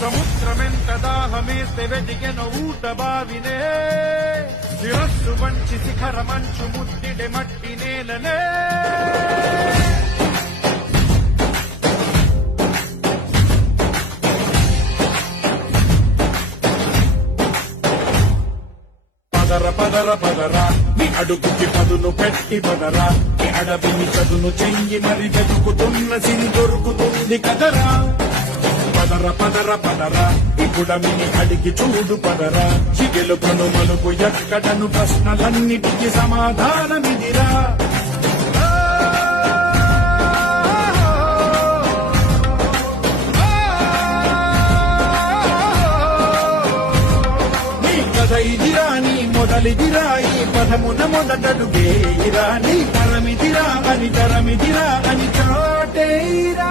సముద్రమెంత దాహమేస్తే వెతికెన ఊట బావినే శిరస్సు వంచి శిఖర మంచు ముద్దిడే మట్టి నేలనే పదర పదర పదరా నీ అడుగుకి పదును పెట్టి పదరా నీ అడవిని చదును చెయ్యి మరి వెతుకుతున్న సిరి దొరుకుతుంది కదరా పదర పదర పదరా ఇప్పుడమిని అడిగి చూడు పదరా చిగెలుకను మలుపు ఎక్కడను ప్రశ్నలన్నిటికీ సమాధానమిదిరా ఇదిరా నీ మొదలిదిరా ఈ పదమున మొదటడుగేయిరా నీ తరమిదిరా అని చాటేరా